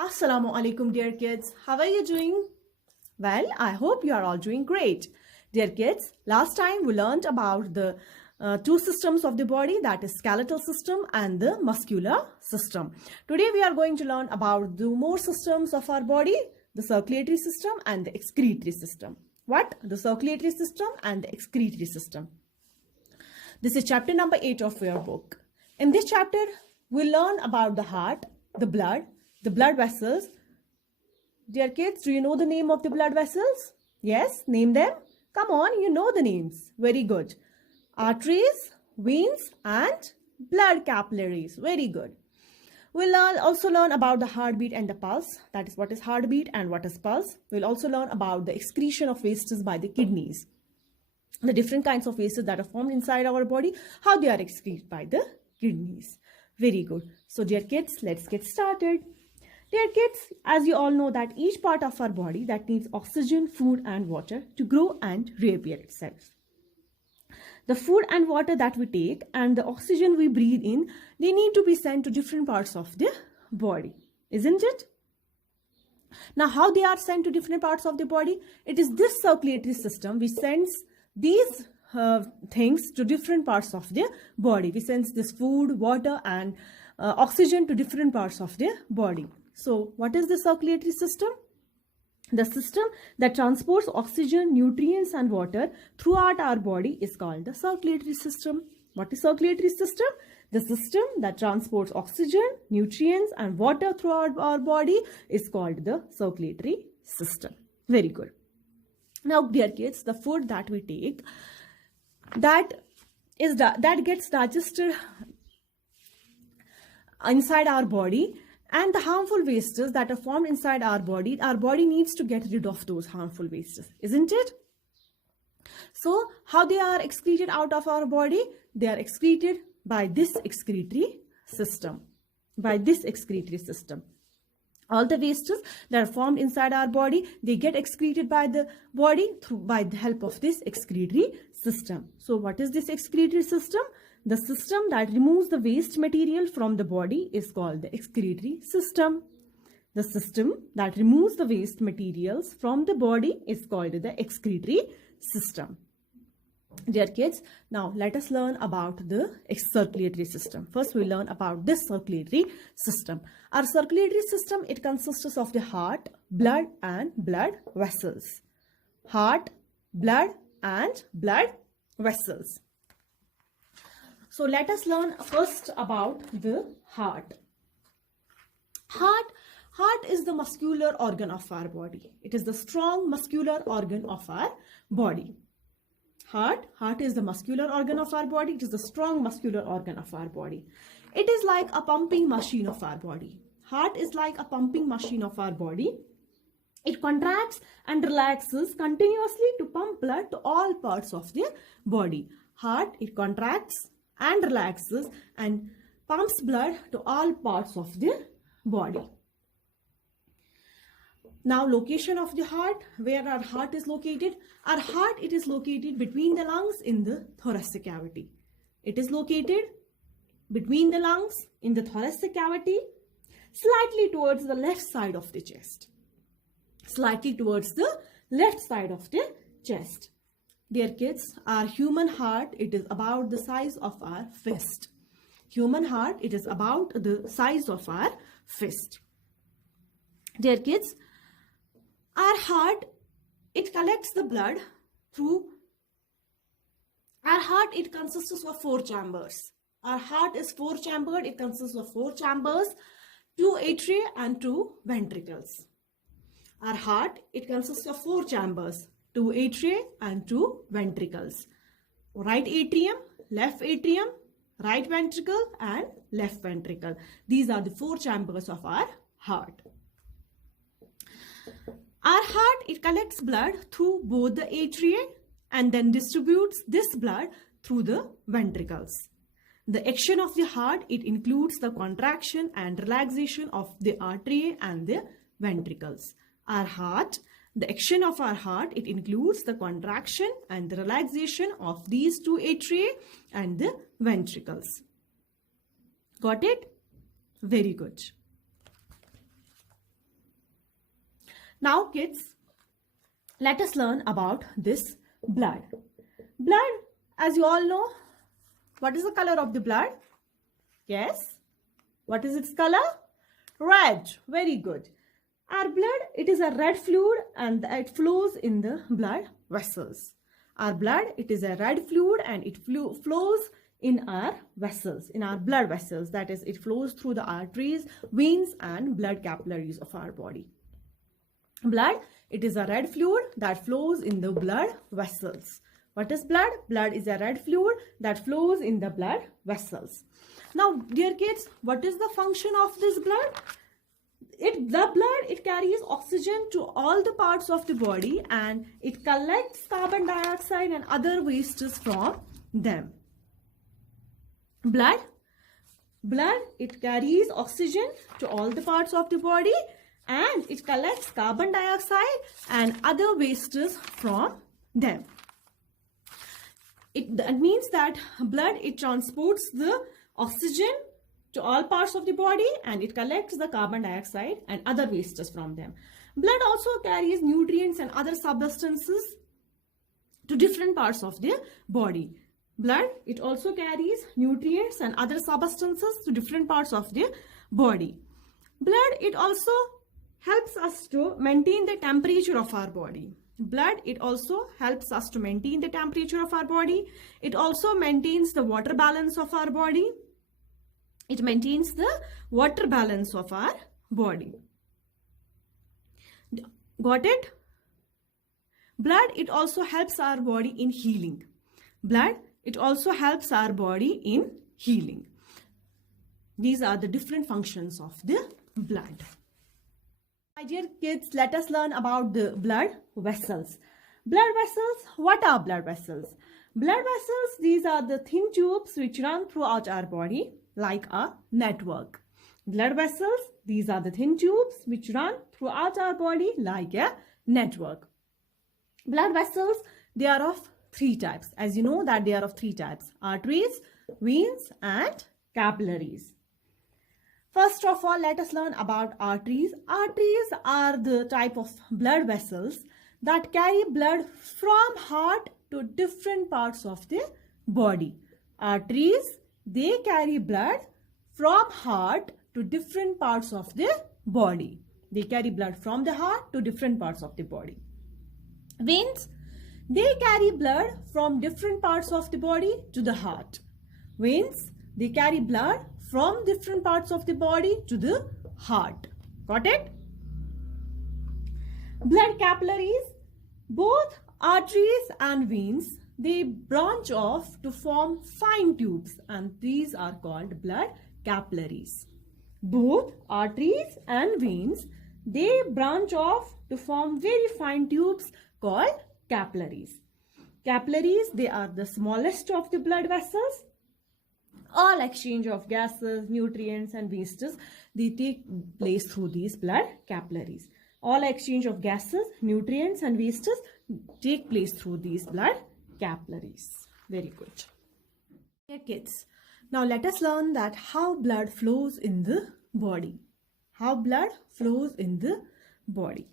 Assalamu alaikum, dear kids. How are you doing? Well, I hope you are all doing great. Dear kids, last time we learned about the two systems of the body, that is skeletal system and the muscular system. Today we are going to learn about the more systems of our body, the circulatory system and the excretory system. What? The circulatory system and the excretory system. This is chapter number 8 of your book. In this chapter, we learn about the heart, the blood vessels. Dear kids, do you know the name of the blood vessels? Yes, name them. Come on, you know the names. Very good. Arteries, veins and blood capillaries. Very good. We'll also learn about the heartbeat and the pulse. That is, what is heartbeat and what is pulse. We'll also learn about the excretion of wastes by the kidneys. The different kinds of wastes that are formed inside our body, how they are excreted by the kidneys. Very good. So dear kids, let's get started. Dear kids, as you all know that each part of our body that needs oxygen, food and water to grow and repair itself. The food and water that we take and the oxygen we breathe in, they need to be sent to different parts of the body, isn't it? Now, how they are sent to different parts of the body? It is this circulatory system which sends these things to different parts of the body. We send this food, water and oxygen to different parts of the body. So, what is the circulatory system? The system that transports oxygen, nutrients and water throughout our body is called the circulatory system. What is circulatory system? The system that transports oxygen, nutrients and water throughout our body is called the circulatory system. Very good. Now, dear kids, the food that we take, that gets digested inside our body, and the harmful wastes that are formed inside our body needs to get rid of those harmful wastes, isn't it? So, how they are excreted out of our body? They are excreted by this excretory system. All the wastes that are formed inside our body, they get excreted by the body by the help of this excretory system. So, what is this excretory system? The system that removes the waste material from the body is called the excretory system. The system that removes the waste materials from the body is called the excretory system. Dear kids, now let us learn about the circulatory system. First, we learn about this circulatory system. Our circulatory system, it consists of the heart, blood and blood vessels. Heart, blood and blood vessels. So let us learn first about the heart. Heart is the muscular organ of our body. It is the strong muscular organ of our body. Heart is the muscular organ of our body. It is the strong muscular organ of our body. It is like a pumping machine of our body. Heart is like a pumping machine of our body. It contracts and relaxes continuously to pump blood to all parts of the body. Heart, it contracts and relaxes and pumps blood to all parts of the body. Now, location of the heart, where our heart is located. Our heart, it is located between the lungs in the thoracic cavity. It is located between the lungs in the thoracic cavity, slightly towards the left side of the chest. Slightly towards the left side of the chest. Dear kids, our human heart, it is about the size of our fist. Human heart, it is about the size of our fist. Dear kids, our heart, it collects the blood through, our heart, it consists of 4 chambers. Our heart is 4-chambered, it consists of 4 chambers, 2 atria and 2 ventricles. Our heart, it consists of 4 chambers, 2 atria and 2 ventricles. Right atrium, right ventricle and left ventricle. These are the 4 chambers of our heart. Our heart, it collects blood through both the atria and then distributes this blood through the ventricles. The action of the heart, it includes the contraction and relaxation of the artery and the ventricles. Our heart, the action of our heart, it includes the contraction and the relaxation of these 2 atria and the ventricles. Got it? Very good. Now kids, let us learn about this blood. Blood, as you all know, what is the color of the blood? Yes. What is its color? Red. Very good. Our blood, it is a red fluid and it flows in the blood vessels. Our blood, it is a red fluid and it flows in our vessels, in our blood vessels. That is, it flows through the arteries, veins and blood capillaries of our body. Blood, it is a red fluid that flows in the blood vessels. What is blood? Blood is a red fluid that flows in the blood vessels. Now, dear kids, what is the function of this blood? The blood, it carries oxygen to all the parts of the body and it collects carbon dioxide and other wastes from them. Blood, it carries oxygen to all the parts of the body and it collects carbon dioxide and other wastes from them. That means that blood, it transports the oxygen to all parts of the body and it collects the carbon dioxide and other wastes from them. Blood also carries nutrients and other substances to different parts of the body. Blood, it also carries nutrients and other substances to different parts of the body. Blood, it also helps us to maintain the temperature of our body. Blood, it also helps us to maintain the temperature of our body. It also maintains the water balance of our body. It maintains the water balance of our body. Got it? Blood, it also helps our body in healing. Blood, it also helps our body in healing. These are the different functions of the blood. My dear kids, let us learn about the blood vessels. Blood vessels, what are blood vessels? Blood vessels, these are the thin tubes which run throughout our body like a network. Blood vessels, these are the thin tubes which run throughout our body like a network. Blood vessels, they are of three types. As you know that they are of three types: arteries, veins and capillaries. First of all, let us learn about arteries. Arteries are the type of blood vessels that carry blood from heart to different parts of the body. Arteries, they carry blood from heart to different parts of the body. They carry blood from the heart to different parts of the body. Veins, they carry blood from different parts of the body to the heart. Veins, they carry blood from different parts of the body to the heart. Got it? Blood capillaries, both arteries and veins, they branch off to form fine tubes and these are called blood capillaries. Both arteries and veins, they branch off to form very fine tubes called capillaries. Capillaries, they are the smallest of the blood vessels. All exchange of gases, nutrients and wastes, they take place through these blood capillaries. All exchange of gases, nutrients and wastes take place through these blood capillaries. Very good. Okay, kids. Now let us learn that how blood flows in the body. How blood flows in the body.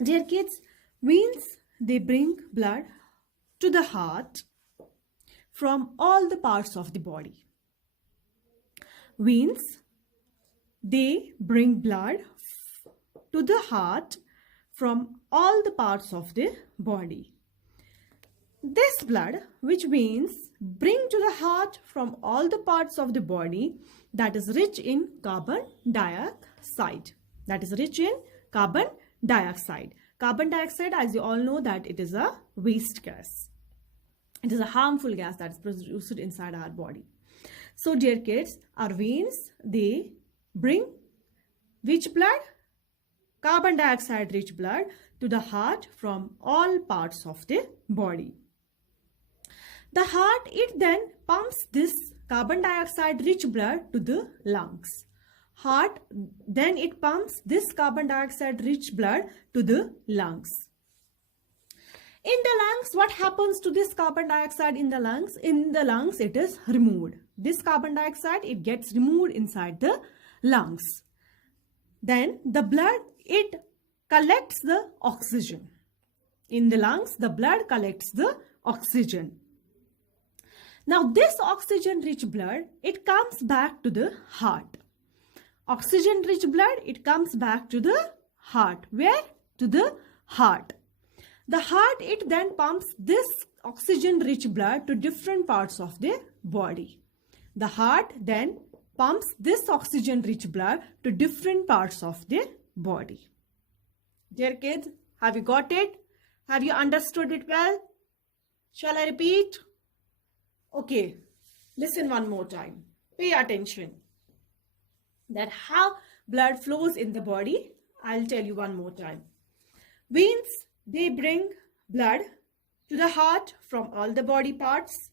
Dear kids, veins, they bring blood to the heart from all the parts of the body. Veins, they bring blood to the heart from all the parts of the body. This blood, which veins bring to the heart from all the parts of the body, that is rich in carbon dioxide. That is rich in carbon dioxide. Carbon dioxide, as you all know, that it is a waste gas. It is a harmful gas that is produced inside our body. So, dear kids, our veins, they bring which blood? Carbon dioxide rich blood to the heart from all parts of the body. The heart, it then pumps this carbon dioxide rich blood to the lungs. Heart, then it pumps this carbon dioxide rich blood to the lungs. In the lungs, what happens to this carbon dioxide in the lungs? In the lungs, it is removed. This carbon dioxide, it gets removed inside the lungs. Then the blood, it collects the oxygen. In the lungs, the blood collects the oxygen. Now this oxygen-rich blood, it comes back to the heart. Oxygen-rich blood, it comes back to the heart. Where? To the heart. The heart, it then pumps this oxygen-rich blood to different parts of the body. The heart then pumps this oxygen-rich blood to different parts of the body. Dear kids, have you got it? Have you understood it well? Shall I repeat? Okay, listen one more time. Pay attention. That how blood flows in the body, I'll tell you one more time. Veins, they bring blood to the heart from all the body parts.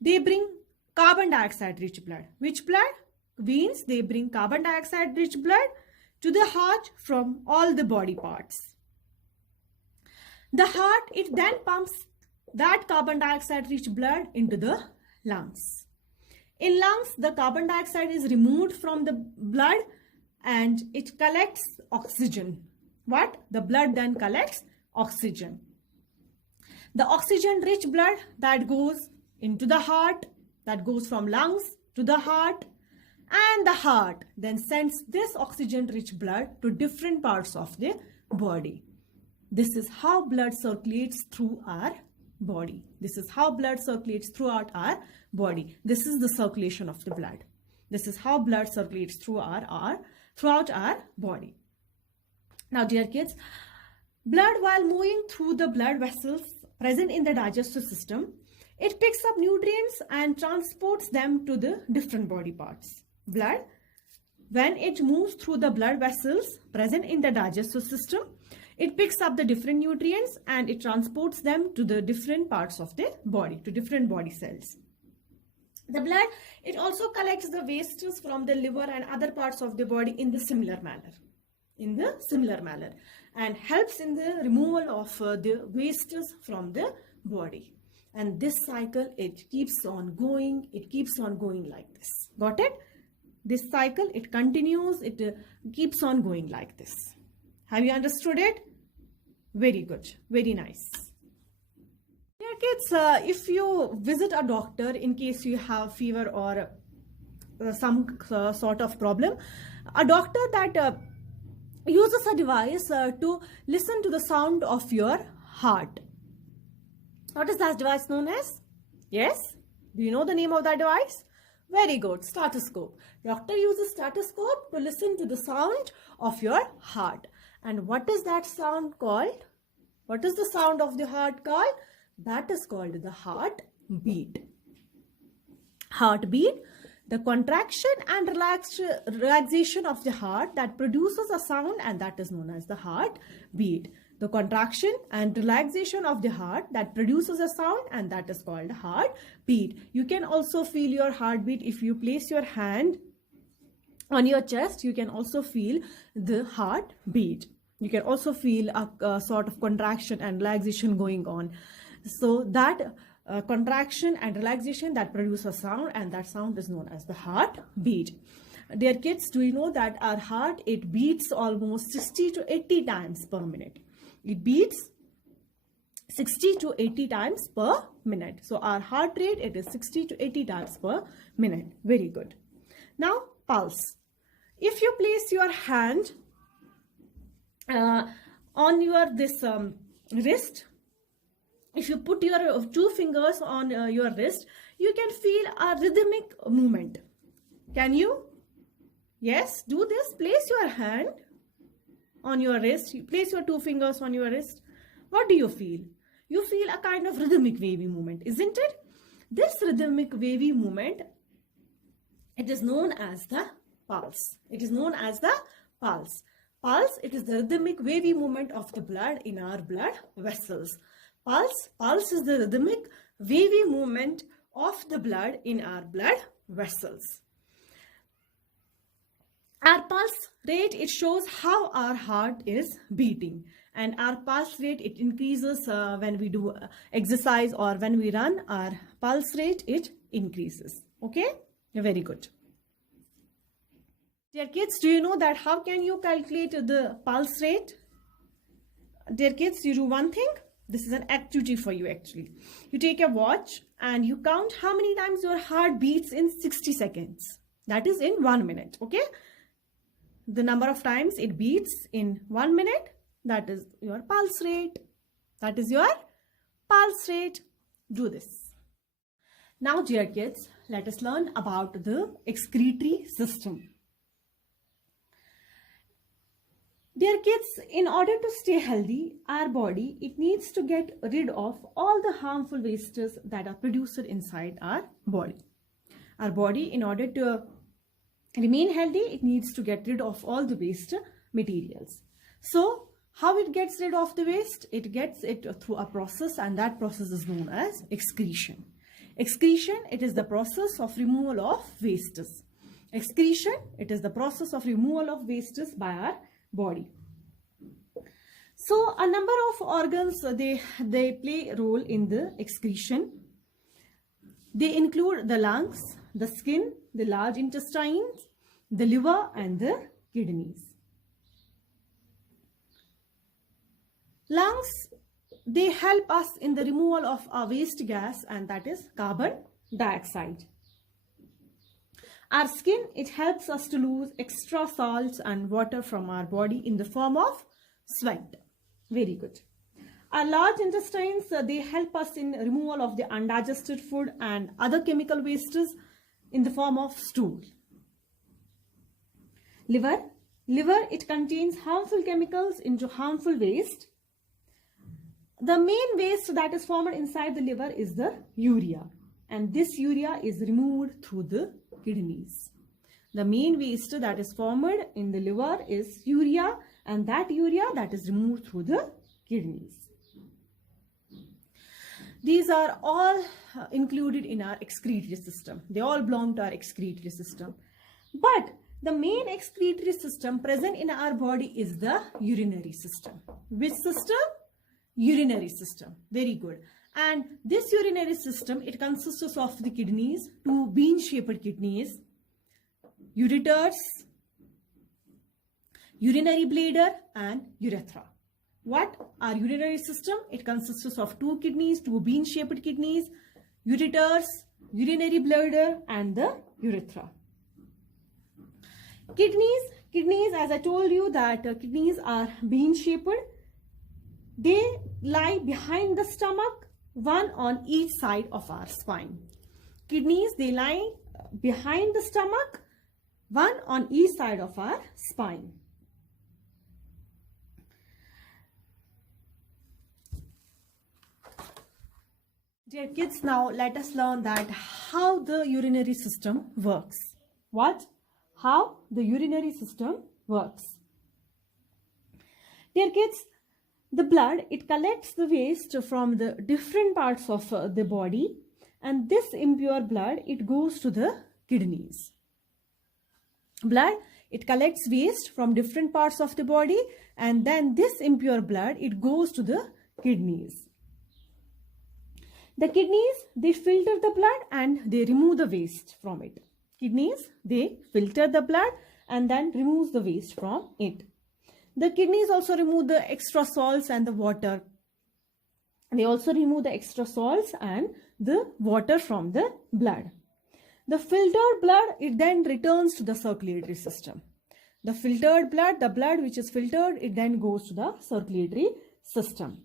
They bring carbon dioxide rich blood. Which blood? Veins, they bring carbon dioxide rich blood to the heart from all the body parts. The heart, it then pumps that carbon dioxide rich blood into the lungs. In lungs, the carbon dioxide is removed from the blood and it collects oxygen. What? The blood then collects oxygen. The oxygen rich blood that goes into the heart, that goes from lungs to the heart, and the heart then sends this oxygen rich blood to different parts of the body. This is how blood circulates through our body. This is how blood circulates throughout our body. This is the circulation of the blood. This is how blood circulates throughout our body. Now, dear kids, blood, while moving through the blood vessels present in the digestive system, it picks up nutrients and transports them to the different body parts. Blood, when it moves through the blood vessels present in the digestive system, it picks up the different nutrients and it transports them to the different parts of the body, to different body cells. The blood, it also collects the wastes from the liver and other parts of the body in the similar manner. And helps in the removal of the wastes from the body. And this cycle, it keeps on going. It keeps on going like this. Got it? This cycle, it continues. It keeps on going like this. Have you understood it? Very good. Very nice. Dear kids, if you visit a doctor in case you have fever or some sort of problem, a doctor that uses a device to listen to the sound of your heart. What is that device known as? Yes? Do you know the name of that device? Very good. Stethoscope. Doctor uses stethoscope to listen to the sound of your heart. And what is that sound called? What is the sound of the heart called? That is called the heartbeat. Heartbeat, the contraction and relaxation of the heart that produces a sound, and that is known as the heartbeat. The contraction and relaxation of the heart that produces a sound, and that is called heartbeat. You can also feel your heartbeat if you place your hand on your chest. You can also feel the heartbeat. You can also feel a sort of contraction and relaxation going on. So that contraction and relaxation that produce a sound, and that sound is known as the heartbeat. Dear kids, do you know that our heart, it beats almost 60 to 80 times per minute. It beats 60 to 80 times per minute. So our heart rate, it is 60 to 80 times per minute. Very good. Now, pulse. If you place your hand on your wrist, if you put your two fingers on your wrist, you can feel a rhythmic movement. Can you? Yes, do this. Place your hand on your wrist. You place your two fingers on your wrist. What do you feel? You feel a kind of rhythmic wavy movement, isn't it? This rhythmic wavy movement, it is known as the pulse. It is known as the pulse. Pulse, it is the rhythmic wavy movement of the blood in our blood vessels. Pulse is the rhythmic wavy movement of the blood in our blood vessels. Our pulse rate, it shows how our heart is beating, and our pulse rate, it increases when we do exercise or when we run. Our pulse rate, it increases. Okay, very good. Dear kids, do you know that how can you calculate the pulse rate? dear kids, you do one thing. This is an activity for you actually. You take a watch and you count how many times your heart beats in 60 seconds. That is in 1 minute, okay? The number of times it beats in 1 minute, that is your pulse rate. That is your pulse rate. Do this. Now, dear kids, let us learn about the excretory system. Dear kids, in order to stay healthy, our body, it needs to get rid of all the harmful wastes that are produced inside our body. Our body, in order to remain healthy, it needs to get rid of all the waste materials. So, how it gets rid of the waste? It gets it through a process, and that process is known as excretion. Excretion, it is the process of removal of wastes. Excretion, it is the process of removal of wastes by our body. So a number of organs, they play a role in the excretion. They include the lungs, the skin, the large intestines, the liver and the kidneys. Lungs, they help us in the removal of our waste gas, and that is carbon dioxide. Our skin, it helps us to lose extra salts and water from our body in the form of sweat. Very good. Our large intestines, they help us in removal of the undigested food and other chemical wastes in the form of stool. Liver, it contains harmful chemicals into harmful waste. The main waste that is formed inside the liver is the urea, and this urea is removed through the kidneys. The main waste that is formed in the liver is urea, and that urea that is removed through the kidneys. These are all included in our excretory system. They all belong to our excretory system. But the main excretory system present in our body is the urinary system. Which system? Urinary system. Very good. And this urinary system, it consists of the kidneys, two bean-shaped kidneys, ureters, urinary bladder and urethra. What? Our urinary system, it consists of two kidneys, two bean-shaped kidneys, ureters, urinary bladder and the urethra. Kidneys, as I told you that kidneys are bean-shaped. They lie behind the stomach, one on each side of our spine. Kidneys, they lie behind the stomach, one on each side of our spine. Dear kids, now let us learn that how the urinary system works. What? How the urinary system works. Dear kids, the blood, it collects the waste from the different parts of the body, and this impure blood, it goes to the kidneys. Blood, it collects waste from different parts of the body, and then this impure blood, it goes to the kidneys. The kidneys, they filter the blood and they remove the waste from it. Kidneys, they filter the blood and then remove the waste from it. The kidneys also remove the extra salts and the water. They also remove the extra salts and the water from the blood. The filtered blood, it then returns to the circulatory system. The filtered blood, the blood which is filtered, it then goes to the circulatory system.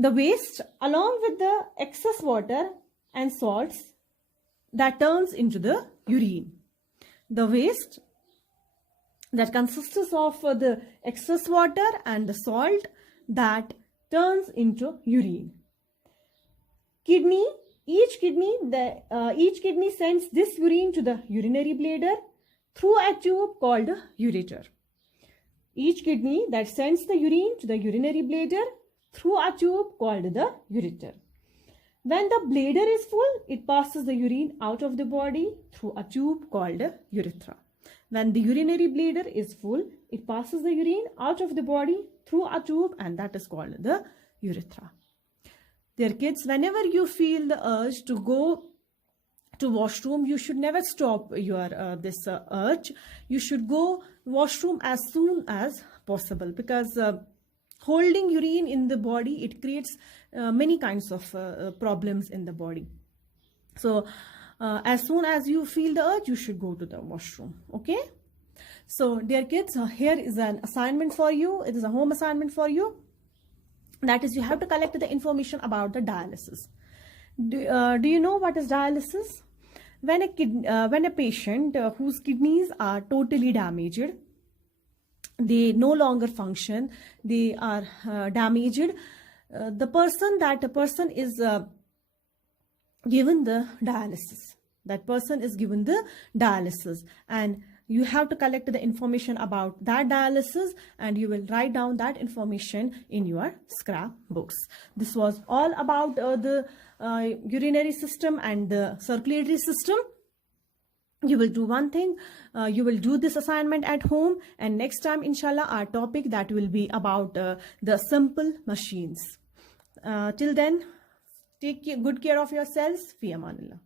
The waste, along with the excess water and salts, that turns into the urine. The waste that consists of the excess water and the salt, that turns into urine. Each kidney sends this urine to the urinary bladder through a tube called ureter. Each kidney that sends the urine to the urinary bladder through a tube called the ureter. When the bladder is full, it passes the urine out of the body through a tube called urethra. When the urinary bladder is full, it passes the urine out of the body through a tube, and that is called the urethra. Dear kids, whenever you feel the urge to go to washroom, you should never stop your urge. You should go washroom as soon as possible, because holding urine in the body, it creates many kinds of problems in the body. So as soon as you feel the urge, you should go to the washroom. Okay, so dear kids, here is an assignment for you. It is a home assignment for you. That is, you have to collect the information about the dialysis. Do you know what is dialysis? When a patient whose kidneys are totally damaged, they no longer function, they are damaged, that person is given the dialysis. That person is given the dialysis, and you have to collect the information about that dialysis, and you will write down that information in your scrapbooks. This was all about the urinary system and the circulatory system. You will do one thing, you will do this assignment at home, and next time inshallah our topic that will be about the simple machines. Till then, take good care of yourselves. Fi amanillah.